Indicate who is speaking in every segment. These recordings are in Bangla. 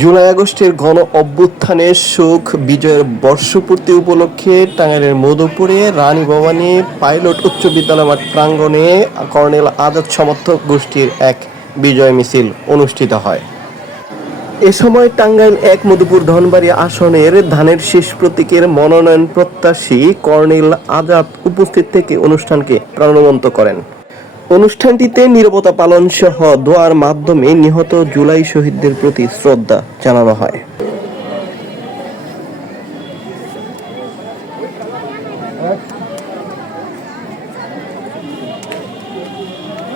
Speaker 1: জুলাই আগস্টের গণ অভ্যুত্থানের সুখ বিজয়ের বর্ষপূর্তি উপলক্ষে টাঙ্গাইলের মধুপুরে রানী ভবানী পাইলট উচ্চ বিদ্যালয় মাঠ প্রাঙ্গণে কর্নেল আজাদ সমর্থক গোষ্ঠীর এক বিজয় মিছিল অনুষ্ঠিত হয়। এ সময় টাঙ্গাইল এক মধুপুর ধনবাড়ি আসনের ধানের শেষ প্রতীকের মনোনয়ন প্রত্যাশী কর্নেল আজাদ উপস্থিত থেকে অনুষ্ঠানকে প্রাণবন্ত করেন। অনুষ্ঠানটিতে নিরবতা পালন সহ দোয়ার মাধ্যমে নিহত জুলাই শহীদদের প্রতি শ্রদ্ধা জানানো হয়।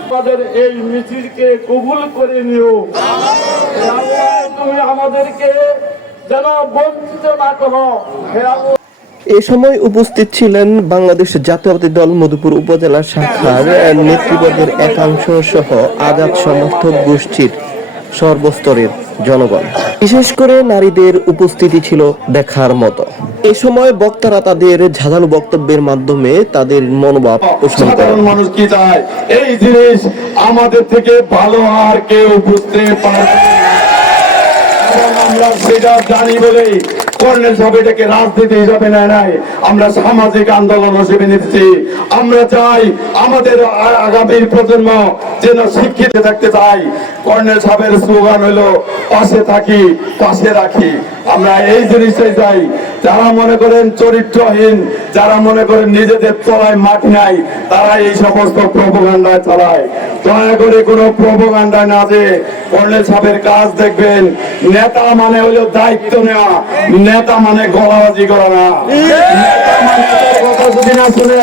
Speaker 2: আমাদের এই মিছিলকে কবুল করে নিও। তুমি আমাদেরকে যেন বঞ্চিত না করো।
Speaker 1: এ সময় উপস্থিত ছিলেন বাংলাদেশ জাতীয়তাবাদী দল মধুপুর উপজেলা শাখার নেতৃবর্গের একাংশ সহ আজাদ সমর্থক গোষ্ঠীর সর্বস্তরের জনগণ। বিশেষ করে নারীদের উপস্থিতি ছিল দেখার মতো। এ সময় বক্তারা তাদের ঝাঁঝালু বক্তব্যের মাধ্যমে তাদের মনোভাব পোষণ করেন।
Speaker 2: মানুষ কি চায়? এই জিনিস আমাদের থেকে ভালো আর কেউ বুঝতে পারে আমরা সেটা জানি বলেই কর্নেল সাহেব এটাকে রাজনীতি হিসাবে নেয় নাই। আমরা সামাজিক আন্দোলন হিসেবে নিতেছি। আমরা চাই আমাদের আগামীর প্রজন্ম যেন শিক্ষিত থাকতে চাই কর্নেল সাহেবের স্লোগান হলো, পাশে থাকি, পাশে রাখি। আমরা এই জিনিসটাই চাই। যারা মনে করেন চরিত্রহীন, যারা মনে করেন নিজেদের তলায় মাটি নাই, তারা এই সমস্ত প্রোপাগান্ডায় চালায়। দয়া করে কোনো প্রোপাগান্ডা না যে কর্নেল সাহেবের কাজ দেখবেন। নেতা মানে হলো দায়িত্ব নেওয়া। নেতা মানে গলাবাজি করা না। নেতা মানে যদি না শুনে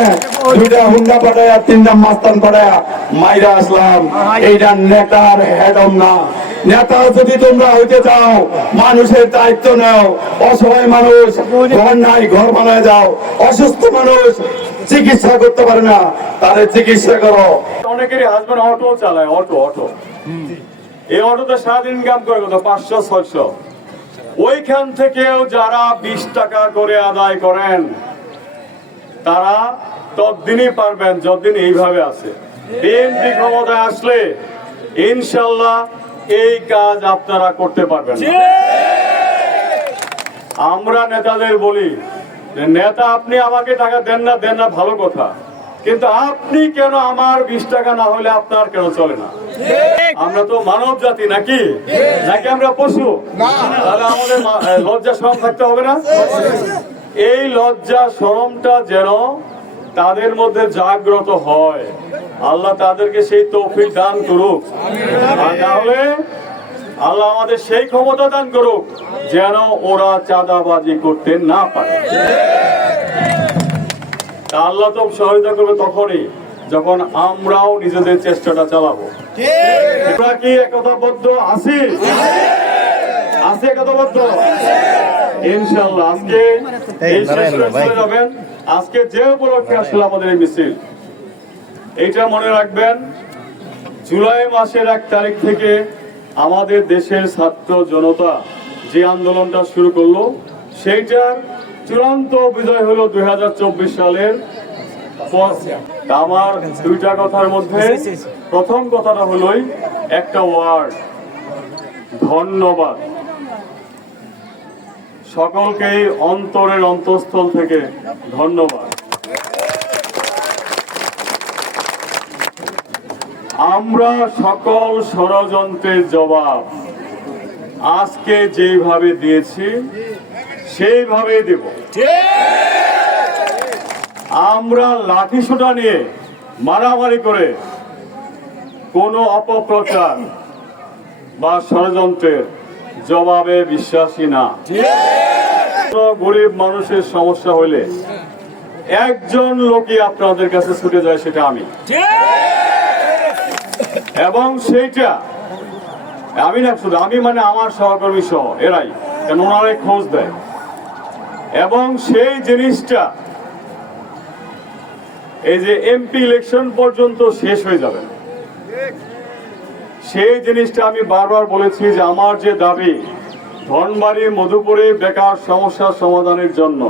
Speaker 2: দুইটা হুন্ডা পাঠায়া তিনটা মাস্তান পাঠায়া মাইরা আসলাম। এইটা নেতার হেডম না। নেতা যদি তোমরা হইতে চাও মানুষের দায়িত্ব নাও। অসহায় মানুষ ঘর নাই ঘর বানায় যাও। অসুস্থ মানুষ চিকিৎসা করতে পারে না। তাদের চিকিৎসা করো।
Speaker 3: অনেকেরই হাজবেন্ড অটো চালায় অটো অটো এই অটোতে সারাদিন ইনকাম করে কত? পাঁচশো, ছয়শো। ওইখান থেকেও যারা বিশ টাকা করে আদায় করেন, তারা ততদিনই পারবেন যতদিন এইভাবে আছে। বিএনপি ক্ষমতায় আসলে ইনশাল্লাহ এই কাজ আপনারা করতে পারবেন আমরা নেতাদের বলি নেতা আপনি আমাকে টাকা দেন না দেন না, ভালো কথা। কিন্তু আপনি কেন আমার বিশ টাকা না হলে আপনার কেন চলে না? আমরা তো মানব জাতি নাকি? নাকি আমরা পশু? তাহলে আমাদের লজ্জা শরম থাকতে হবে না? এই লজ্জা শরমটা যেন তাদের মধ্যে জাগ্রত হয়। আল্লাহ তাদেরকে সেই তৌফিক দান করুক। আর তাহলে আল্লাহ আমাদের সেই ক্ষমতা দান করুক যেন ওরা চাঁদাবাজি করতে না পারে। তা আল্লাহ তো সহায়তা করবে তখনই যখন আমরাও নিজেদের চেষ্টাটা চালাবো। আমরা কি একতাবদ্ধ? আছি আছে একতাবদ্ধ? ইনশাল্লাহ আজকে এই শেষ যাবেন। আজকে যে উপলক্ষে আসলে আমাদের এই মিছিল এইটা মনে রাখবেন জুলাই মাসের এক তারিখ থেকে আমাদের দেশের ছাত্র জনতা যে আন্দোলনটা শুরু করল সেইটার চূড়ান্ত বিজয় হলো দুই হাজার চব্বিশ সালের আমার দুইটা কথার মধ্যে প্রথম কথাটা হলোই একটা ওয়ার্ড ধন্যবাদ। সকলকেই অন্তরের অন্তঃস্থল থেকে ধন্যবাদ। আমরা সকল ষড়যন্ত্রের জবাব আজকে যেভাবে দিয়েছি সেইভাবে দেব। আমরা লাঠি সোটা নিয়ে মারামারি করে কোনো অপপ্রচার বা ষড়যন্ত্রের জবাবে বিশ্বাসী না। গরিব মানুষের সমস্যা হলে একজন লোকই আপনাদের কাছে ছুটে যায়, সেটা আমি। এবং সেইটা আমি না, শুধু আমি মানে আমার সহকর্মী সহ, এরাই। কেন ওনারাই খোঁজ দেয়। এবং সেই জিনিসটা এই যে এমপি ইলেকশন পর্যন্ত শেষ হয়ে যাবে। সেই জিনিসটা আমি বারবার বলেছি যে আমার যে দাবি, ধনবাড়ি, মধুপুরে বেকার সমস্যা সমাধানের জন্য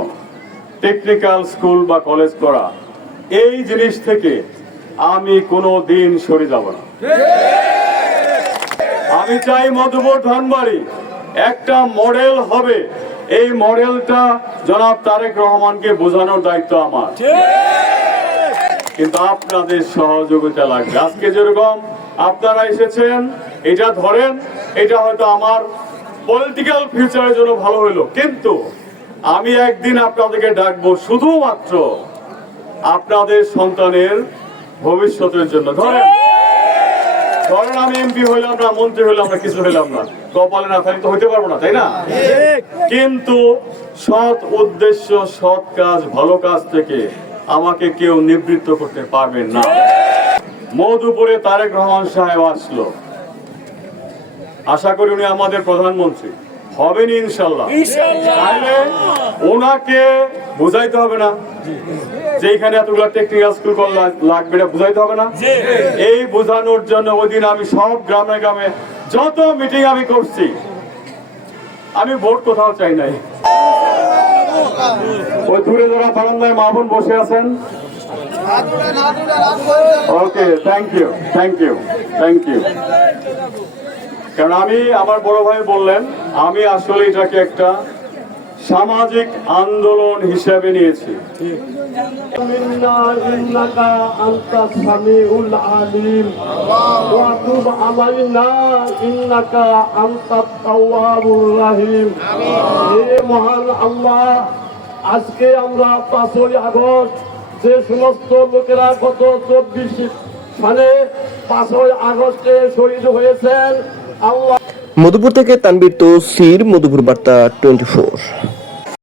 Speaker 3: টেকনিক্যাল স্কুল বা কলেজ করা, এই জিনিস থেকে আমি কোনো দিন সরে যাব না। আমি চাই মধুপুর ধনবাড়ি একটা মডেল হবে। এই মডেলটা জনাব তারেক রহমানকে বোঝানোর দায়িত্ব আমার। কিন্তু আপনাদের সহযোগিতা লাগবে। আজকে যেরকম আপনারা এসেছেন, এটা ধরেন, এটা হয়তো আমার পলিটিক্যাল ফিউচারের জন্য ভালো হলো। কিন্তু আমি একদিন আপনাদেরকে ডাকবো শুধুমাত্র আপনাদের সন্তানের ভবিষ্যতের জন্য। ধরেন ধরেন আমি এমপি হইলাম না মন্ত্রী হইলাম না কিছু হইলাম না। কপালে না থাকলে তো হইতে পারব না তাই না? কিন্তু সৎ উদ্দেশ্য সৎ কাজ ভালো কাজ থেকে আমাকে কেউ নিবৃত্ত করতে পারবেন না। মধুপুরে তারেক রহমান সাহেব আসলো। আশা করি উনি আমাদের প্রধানমন্ত্রী। হবেন ইনশাল্লাহ। ওনাকে বুঝাইতে হবে না। যে এখানে এতগুলো টেকনিক্যাল স্কুল লাগবে এটা বুঝাইতে হবে না। এই বোঝানোর জন্য ওই দিন আমি সব গ্রামে গ্রামে যত মিটিং আমি করছি আমি ভোট কোথাও চাই নাই। ওই দূরে যারা বারান্দায় মা বোন বসে আছেন। Okay thank you thank you thank you কারণ আমি আমার বড় ভাই বললেন আমি আসলে এটাকে একটা সামাজিক আন্দোলন হিসেবে নিয়েছি।
Speaker 4: মহান আজকে আমরা পাঁচই আগস্ট যে সমস্ত লোকেরা গত চব্বিশ সালে পাঁচই আগস্টে শহীদ হয়েছেন
Speaker 1: মধুপুর থেকে তানবীর তো সির মধুপুর বার্তা টোয়েন্টি ফোর।